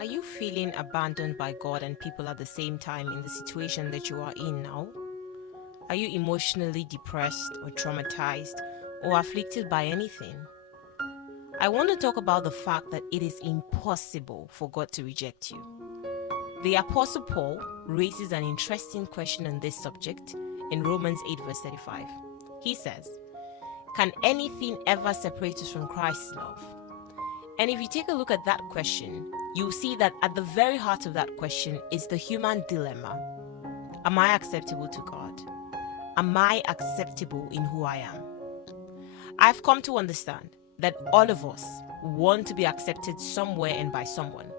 Are you feeling abandoned by God and people at the same time in the situation that you are in now? Are you emotionally depressed or traumatized or afflicted by anything? I want to talk about the fact that it is impossible for God to reject you. The Apostle Paul raises an interesting question on this subject in Romans 8 verse 35. He says, "Can anything ever separate us from Christ's love?" And if you take a look at that question, you'll see that at the very heart of that question is the human dilemma. Am I acceptable to God? Am I acceptable in who I am? I've come to understand that all of us want to be accepted somewhere and by someone.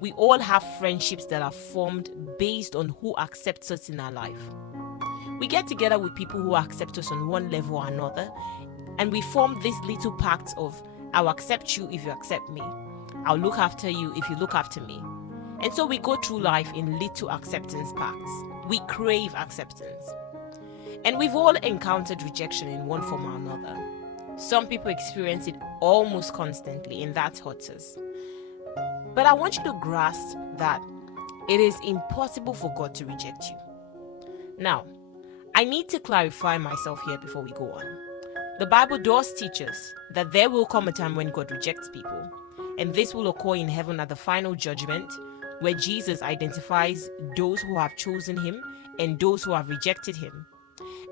We all have friendships that are formed based on who accepts us in our life. We get together with people who accept us on one level or another, and we form these little pacts of, I'll accept you if you accept me. I'll look after you if you look after me. And so we go through life in little acceptance pacts. We crave acceptance. And we've all encountered rejection in one form or another. Some people experience it almost constantly, and that hurts us. But I want you to grasp that it is impossible for God to reject you. Now, I need to clarify myself here before we go on. The Bible does teach us that there will come a time when God rejects people, and this will occur in heaven at the final judgment, where Jesus identifies those who have chosen him and those who have rejected him.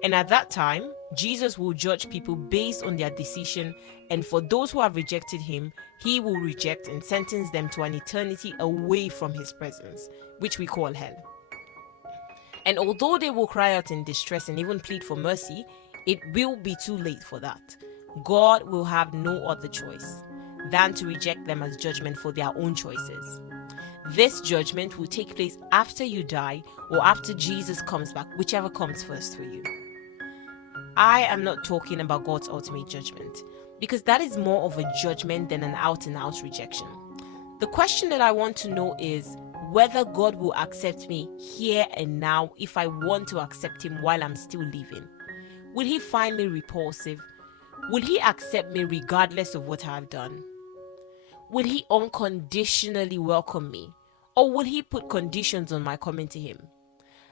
And at that time, Jesus will judge people based on their decision, and for those who have rejected him, he will reject and sentence them to an eternity away from his presence, which we call hell. And although they will cry out in distress and even plead for mercy, it will be too late for that. God will have no other choice than to reject them as judgment for their own choices. This judgment will take place after you die or after Jesus comes back, whichever comes first for you. I am not talking about God's ultimate judgment, because that is more of a judgment than an out-and-out rejection. The question that I want to know is whether God will accept me here and now if I want to accept him while I'm still living. Will he find me repulsive? Will he accept me regardless of what I have done? Will he unconditionally welcome me? Or will he put conditions on my coming to him?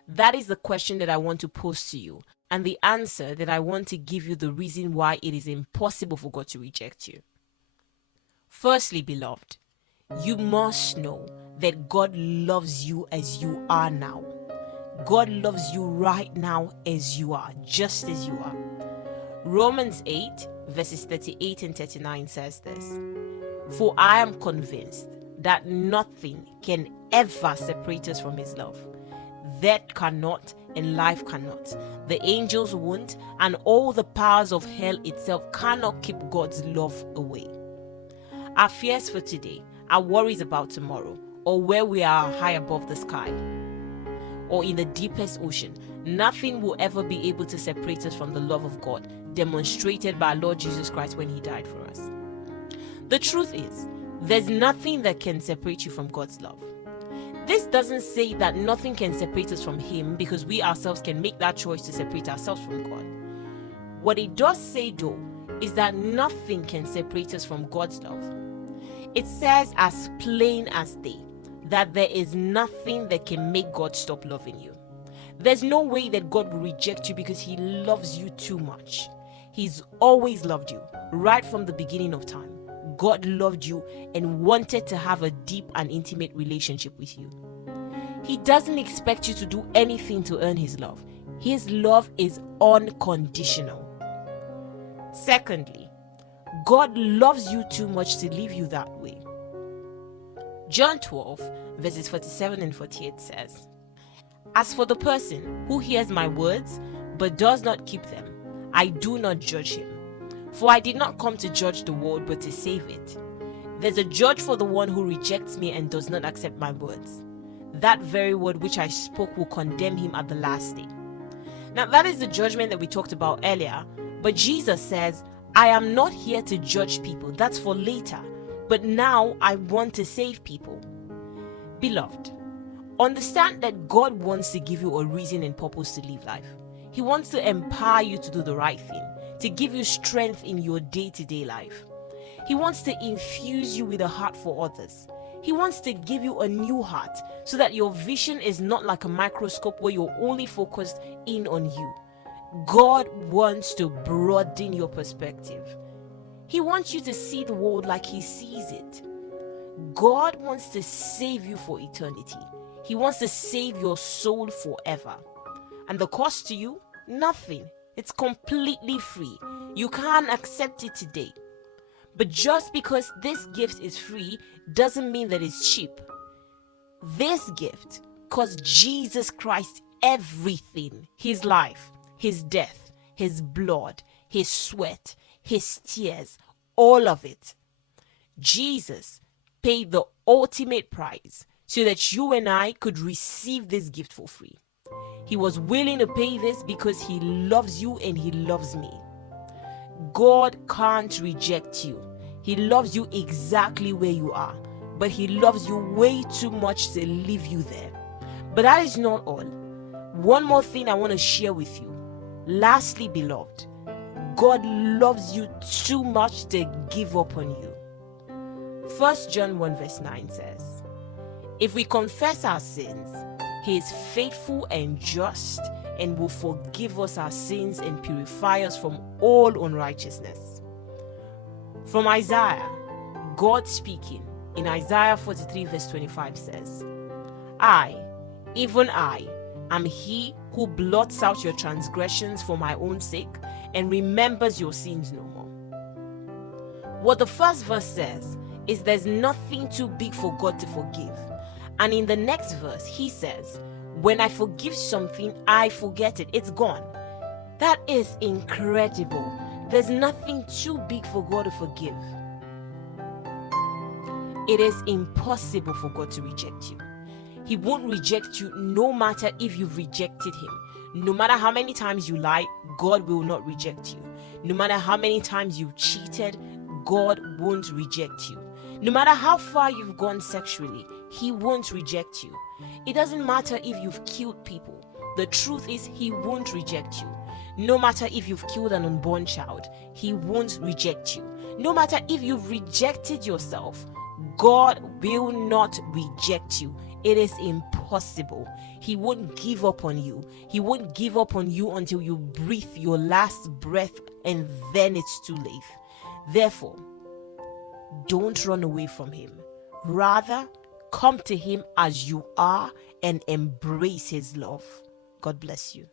That is the question that I want to pose to you, and the answer that I want to give you the reason why it is impossible for God to reject you. Firstly, beloved, you must know that God loves you as you are now. God loves you right now as you are, just as you are. Romans 8 verses 38 and 39 says this, "For I am convinced that nothing can ever separate us from his love. Death cannot and life cannot. The angels won't, and all the powers of hell itself cannot keep God's love away." Our fears for today, our worries about tomorrow, or where we are high above the sky, or in the deepest ocean, nothing will ever be able to separate us from the love of God demonstrated by our Lord Jesus Christ when he died for us. The truth is, there's nothing that can separate you from God's love. This doesn't say that nothing can separate us from him because we ourselves can make that choice to separate ourselves from God. What it does say though is that nothing can separate us from God's love. It says as plain as day that there is nothing that can make God stop loving you. There's no way that God will reject you because he loves you too much. He's always loved you right from the beginning of time. God loved you and wanted to have a deep and intimate relationship with you. He doesn't expect you to do anything to earn his love. His love is unconditional. Secondly, God loves you too much to leave you that way. John 12 verses 47 and 48 says, "As for the person who hears my words but does not keep them, I do not judge him. For I did not come to judge the world but to save it. There's a judge for the one who rejects me and does not accept my words. That very word which I spoke will condemn him at the last day." Now that is the judgment that we talked about earlier, but Jesus says, "I am not here to judge people. That's for later. But now I want to save people." Beloved, understand that God wants to give you a reason and purpose to live life. He wants to empower you to do the right thing, to give you strength in your day-to-day life. He wants to infuse you with a heart for others. He wants to give you a new heart so that your vision is not like a microscope where you're only focused in on you. God wants to broaden your perspective. He wants you to see the world like He sees it. God wants to save you for eternity. He wants to save your soul forever. And the cost to you? Nothing. It's completely free. You can't accept it today. But just because this gift is free doesn't mean that it's cheap. This gift cost Jesus Christ everything. His life, His death, His blood, His sweat, His tears, all of it. Jesus paid the ultimate price so that you and I could receive this gift for free. He was willing to pay this because He loves you and He loves me. God can't reject you. He loves you exactly where you are, but He loves you way too much to leave you there. But that is not all. One more thing I want to share with you. Lastly, beloved, God loves you too much to give up on you. 1 John 1 verse 9 says, if we confess our sins, He is faithful and just and will forgive us our sins and purify us from all unrighteousness. From Isaiah, God speaking in Isaiah 43 verse 25 says, I, even I, am He who blots out your transgressions for my own sake and remembers your sins no more. What the first verse says is there's nothing too big for God to forgive. And in the next verse, He says, when I forgive something, I forget it. It's gone. That is incredible. There's nothing too big for God to forgive. It is impossible for God to reject you. He won't reject you no matter if you've rejected Him. No matter how many times you lie, God will not reject you. No matter how many times you've cheated, God won't reject you. No matter how far you've gone sexually, He won't reject you. It doesn't matter if you've killed people. The truth is, He won't reject you. No matter if you've killed an unborn child, He won't reject you. No matter if you've rejected yourself, God will not reject you. It is impossible. He won't give up on you. He won't give up on you until you breathe your last breath, and then it's too late. Therefore, don't run away from Him. Rather, come to Him as you are and embrace His love. God bless you.